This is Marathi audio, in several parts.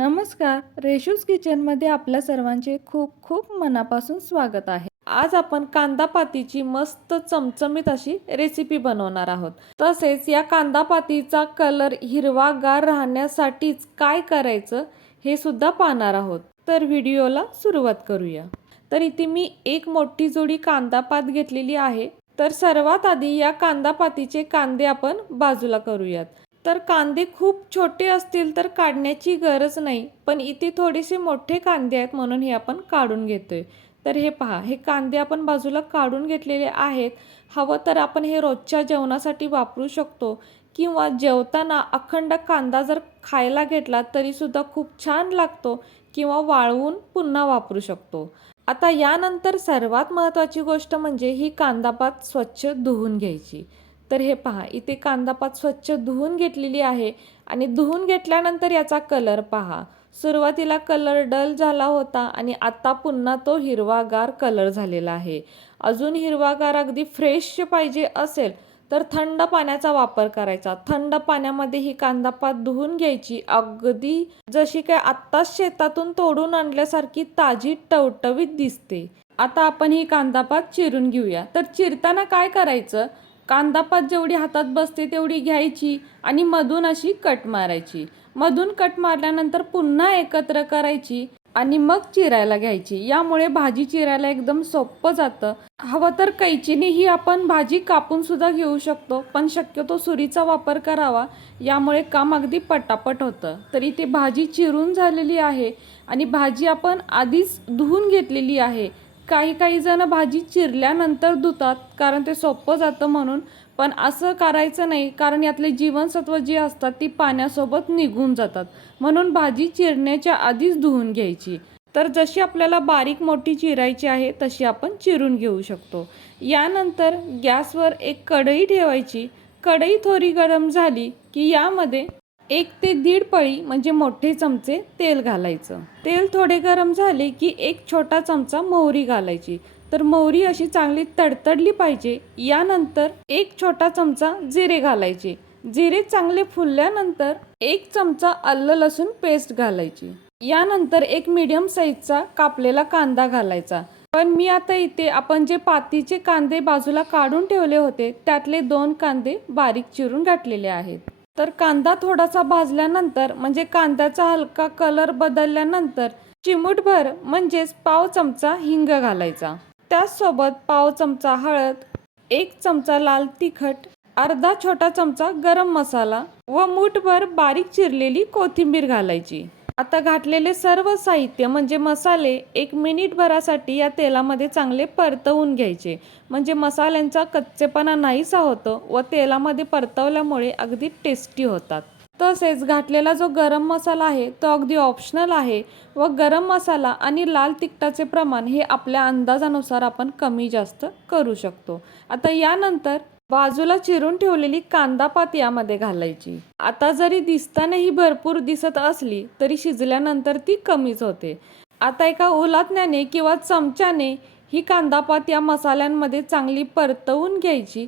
नमस्कार रेशूज किचनमध्ये आपल्या सर्वांचे खूप खूप मनापासून स्वागत आहे. आज आपण कांदा पातीची मस्त चमचमीत अशी रेसिपी बनवणार आहोत. तसेच या कांदा पातीचा कलर हिरवागार राहण्यासाठीच काय करायचं हे सुद्धा पाहणार आहोत. तर व्हिडिओला सुरुवात करूया. तर इथे मी एक मोठी जोडी कांदा पात घेतलेली आहे. तर सर्वात आधी या कांदा पातीचे कांदे आपण बाजूला करूयात. तर कांदे खूप छोटे असतील तर काढण्याची गरज नाही पण इथे थोडेसे मोठे कांदे आहेत म्हणून हे आपण काढून घेतो आहे तर हे पहा हे कांदे आपण बाजूला काढून घेतलेले आहेत. हवं तर आपण हे रोजच्या जेवणासाठी वापरू शकतो किंवा जेवताना अखंड कांदा जर खायला घेतला तरीसुद्धा खूप छान लागतो किंवा वाळवून पुन्हा वापरू शकतो. आता यानंतर सर्वात महत्त्वाची गोष्ट म्हणजे ही कांदापात स्वच्छ धुवून घ्यायची. तर हे पहा इथे कांदापात स्वच्छ धुवून घेतलेली आहे आणि धुवून घेतल्यानंतर याचा कलर पहा. सुरुवातीला कलर डल झाला होता आणि आता पुन्हा तो हिरवागार कलर झालेला आहे. अजून हिरवागार अगदी फ्रेश पाहिजे असेल तर थंड पाण्याचा वापर करायचा. थंड पाण्यामध्ये ही कांदापात धुवून घ्यायची. अगदी जशी काय आत्ताच शेतातून तोडून आणल्यासारखी ताजी टवटवीत दिसते. आता आपण ही कांदापात चिरून घेऊया. तर चिरताना काय करायचं? कांदापात जेवढी हातात बसते तेवढी घ्यायची आणि मधून अशी कट मारायची. मधून कट मारल्यानंतर पुन्हा एकत्र करायची आणि मग चिरायला घ्यायची. यामुळे भाजी चिरायला एकदम सोपं जातं. हवं तर कैचीनेही आपण भाजी कापून सुद्धा घेऊ शकतो पण शक्यतो सुरीचा वापर करावा. यामुळे काम अगदी पटापट होतं. तरी ते भाजी चिरून झालेली आहे आणि भाजी आपण आधीच धुवून घेतलेली आहे. काही काही जण भाजी चिरल्यानंतर धुतात कारण ते सोपं जातं म्हणून. पण असं करायचं नाही कारण यातले जीवनसत्व जी असतात ती पाण्यासोबत निघून जातात. म्हणून भाजी चिरण्याच्या आधीच धुवून घ्यायची. तर जशी आपल्याला बारीक मोठी चिरायची आहे तशी आपण चिरून घेऊ शकतो. यानंतर गॅसवर एक कढई ठेवायची. कढई थोडी गरम झाली की यामध्ये एक ते दीड पळी म्हणजे मोठे चमचे तेल घालायचं. तेल थोडे गरम झाले की एक छोटा चमचा मोहरी घालायची. तर मोहरी अशी चांगली तडतडली पाहिजे. यानंतर एक छोटा चमचा जिरे घालायचे. जिरे चांगले फुलल्यानंतर एक चमचा आलं लसूण पेस्ट घालायची. यानंतर एक मीडियम साईजचा कापलेला कांदा घालायचा. पण मी आता इथे आपण जे पातीचे कांदे बाजूला काढून ठेवले होते त्यातले दोन कांदे बारीक चिरून घातलेले आहेत. तर कांदा थोडासा भाजल्यानंतर म्हणजे कांद्याचा हलका कलर बदलल्यानंतर चिमूटभर म्हणजेच पाव चमचा हिंग घालायचा. त्याचसोबत पाव चमचा हळद एक चमचा लाल तिखट अर्धा छोटा चमचा गरम मसाला व मूठभर बारीक चिरलेली कोथिंबीर घालायची. आता घातलेले सर्व साहित्य म्हणजे मसाले एक मिनिटभरासाठी या तेलामध्ये चांगले परतवून घ्यायचे. म्हणजे मसाल्यांचा कच्चेपणा नाहीसा होतो व तेलामध्ये परतवल्यामुळे अगदी टेस्टी होतात. तसेच घातलेला जो गरम मसाला आहे तो अगदी ऑप्शनल आहे व गरम मसाला आणि लाल तिखटाचे प्रमाण हे आपल्या अंदाजानुसार आपण कमी जास्त करू शकतो. आता यानंतर बाजूला चिरून ठेवलेली कांदा पात यामध्ये घालायची. आता जरी दिसताना ही भरपूर दिसत असली तरी शिजल्यानंतर ती कमीच होते. आता एका ओलातण्याने किंवा चमच्याने ही कांदापात या मसाल्यांमध्ये चांगली परतवून घ्यायची.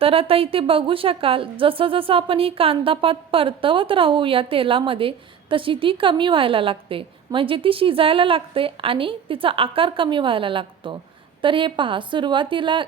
तर आता इथे बघू शकाल जसं जसं आपण ही कांदापात परतवत राहू या तेलामध्ये तशी ती कमी व्हायला लागते. म्हणजे ती शिजायला लागते आणि तिचा आकार कमी व्हायला लागतो. तर हे पहा सुरुवातीला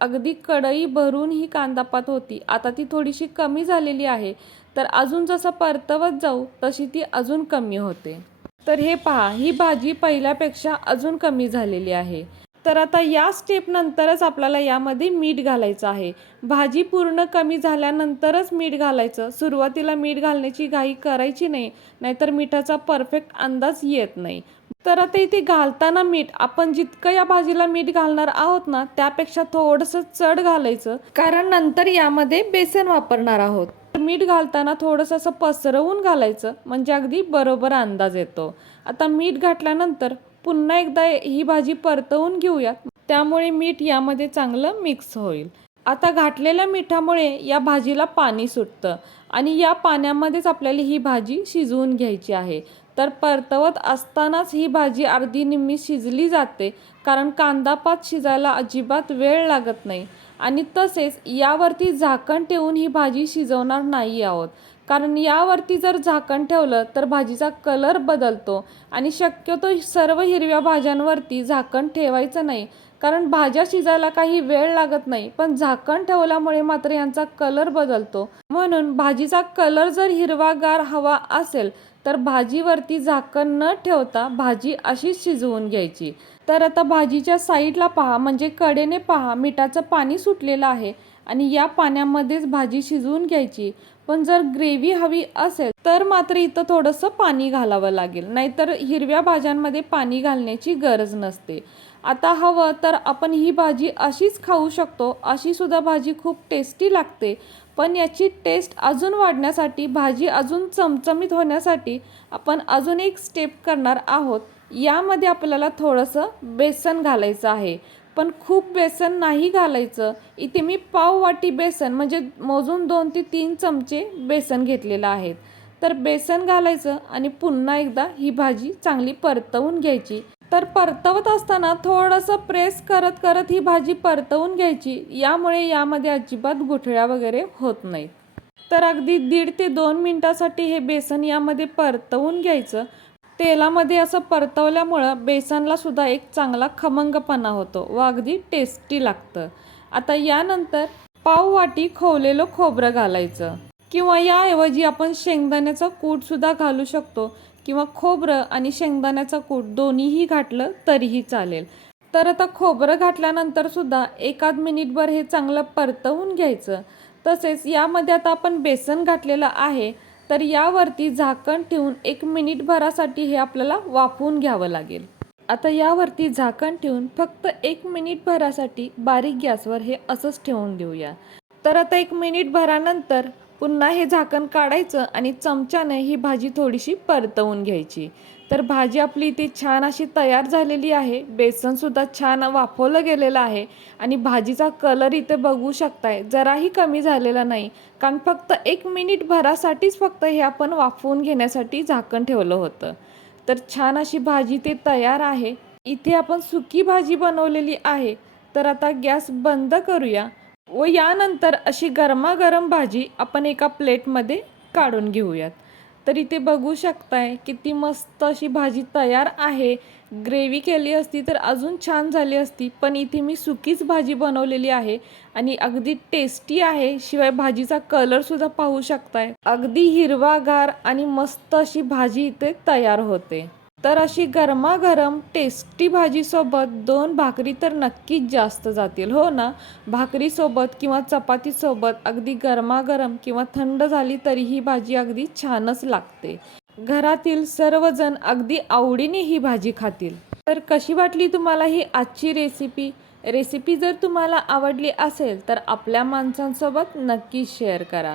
अगदी कढई भरून ही कांदापात होती. आता ती थोडीशी कमी झालेली आहे. तर अजून जसं परतवत जाऊ तशी ती अजून कमी होते. तर हे पहा ही भाजी पहिल्यापेक्षा अजून कमी झालेली आहे. तर आता या स्टेपनंतरच आपल्याला यामध्ये मीठ घालायचं आहे. भाजी पूर्ण कमी झाल्यानंतरच मीठ घालायचं. सुरुवातीला मीठ घालण्याची घाई करायची नाही नाहीतर मिठाचा परफेक्ट अंदाज येत नाही. तर आता इथे घालताना मीठ. आपण जितकं या भाजीला मीठ घालणार आहोत ना त्यापेक्षा थोडंसं चढ घालायचं. कारण नंतर यामध्ये बेसन वापरणार आहोत. मीठ घालताना थोडंसं असं पसरवून घालायचं. म्हणजे अगदी बरोबर अंदाज येतो. आता मीठ घातल्यानंतर पुन्हा एकदा ही भाजी परतवून घेऊयात. त्यामुळे मीठ यामध्ये चांगलं मिक्स होईल. आता घातलेल्या मिठामुळे या भाजीला पाणी सुटतं आणि या पाण्यामध्येच आपल्याला ही भाजी शिजवून घ्यायची आहे. तर परतवत असतानाच ही भाजी अर्धी निम्मी शिजली जाते कारण कांदापात शिजायला अजिबात वेळ लागत नाही. आणि तसेच यावरती झाकण ठेवून ही भाजी शिजवणार नाही आहोत. कारण यावरती जर झाकण ठेवलं तर भाजीचा कलर बदलतो. आणि शक्यतो सर्व हिरव्या भाज्यांवरती झाकण ठेवायचं नाही. कारण भाज्या शिजायला काही वेळ लागत नाही पण झाकण ठेवल्यामुळे मात्र यांचा कलर बदलतो. म्हणून भाजीचा कलर जर हिरवागार हवा असेल तर भाजीवरती झाकण न ठेवता भाजी अशीच शिजवून घ्यायची. तर आता भाजीच्या साईडला पहा म्हणजे कडेने पहा मिठाचं पाणी सुटलेलं आहे. आणि या पाण्यामध्येच भाजी शिजवून घ्यायची. पण जर ग्रेव्ही हवी असेल तर मात्र इथं थोडंसं पाणी घालावं लागेल. नाहीतर हिरव्या भाज्यांमध्ये पाणी घालण्याची गरज नसते. आता हवं तर आपण ही भाजी अशीच खाऊ शकतो अशी सुद्धा भाजी खूप टेस्टी लागते. पण याची टेस्ट अजून वाढण्यासाठी भाजी अजून चमचमीत होण्यासाठी आपण अजून एक स्टेप करणार आहोत. यामध्ये आपल्याला थोडंसं बेसन घालायचं आहे. पण खूप बेसन नाही घालायचं. इथे मी पाव वाटी बेसन म्हणजे मोजून दोन ते तीन चमचे बेसन घेतलेलं आहेत तर बेसन घालायचं आणि पुन्हा एकदा ही भाजी चांगली परतवून घ्यायची. तर परतवत असताना थोडंसं प्रेस करत करत ही भाजी परतवून घ्यायची. यामुळे यामध्ये अजिबात गुठळ्या वगैरे होत नाहीत. तर अगदी दीड ते दोन मिनटासाठी हे बेसन यामध्ये परतवून घ्यायचं. तेलामध्ये असं परतवल्यामुळं बेसनला सुद्धा एक चांगला खमंगपणा होतो व अगदी टेस्टी लागतं. आता यानंतर पाव वाटी खोवलेलं खोबरं घालायचं. किंवा याऐवजी आपण शेंगदाण्याचं कूटसुद्धा घालू शकतो किंवा खोबरं आणि शेंगदाण्याचं कूट दोन्हीही घातलं तरीही चालेल. तर आता खोबरं घातल्यानंतर सुद्धा एकाद मिनिटभर हे चांगलं परतवून घ्यायचं. तसेच यामध्ये आता आपण बेसन घातलेलं आहे तर यावरती झाकण ठेवून एक मिनिटभरासाठी हे आपल्याला वाफवून घ्यावं लागेल. आता यावरती झाकण ठेवून फक्त एक मिनिटभरासाठी बारीक गॅसवर हे असंच ठेवून देऊया तर आता एक मिनिट भरानंतर पुन्हा हे झाकण काढायचं आणि चमच्याने ही भाजी थोडीशी परतवून घ्यायची. तर भाजी आपली इथे छान अशी तयार झालेली आहे. बेसनसुद्धा छान वाफवलं गेलेलं आहे. आणि भाजीचा कलर इथे बघू शकताय. जराही कमी झालेला नाही. कारण फक्त एक मिनिट भरासाठीच फक्त हे आपण वाफवून घेण्यासाठी झाकण ठेवलं होतं. तर छान अशी भाजी ते तयार आहे. इथे आपण सुकी भाजी बनवलेली आहे. तर आता गॅस बंद करूया व यानंतर अशी गरमागरम भाजी आपण एका प्लेटमध्ये काढून घेऊयात. तर इथे बघू शकताय किती मस्त अशी भाजी तयार आहे. ग्रेव्ही केली असती तर अजून छान झाली असती पण इथे मी सुकीच भाजी बनवलेली आहे आणि अगदी टेस्टी आहे शिवाय भाजीचा कलरसुद्धा पाहू शकताय. अगदी हिरवागार आणि मस्त अशी भाजी इथे तयार होते. तर अशी गरमागरम टेस्टी भाजीसोबत दोन भाकरी तर नक्कीच जास्त जातील हो ना? भाकरीसोबत किंवा चपातीसोबत अगदी गरमागरम किंवा थंड झाली तरी ही भाजी अगदी छानच लागते. घरातील सर्वजण अगदी आवडीने ही भाजी खातील. तर कशी वाटली तुम्हाला ही आजची रेसिपी रेसिपी जर तुम्हाला आवडली असेल तर आपल्या माणसांसोबत नक्कीच शेअर करा.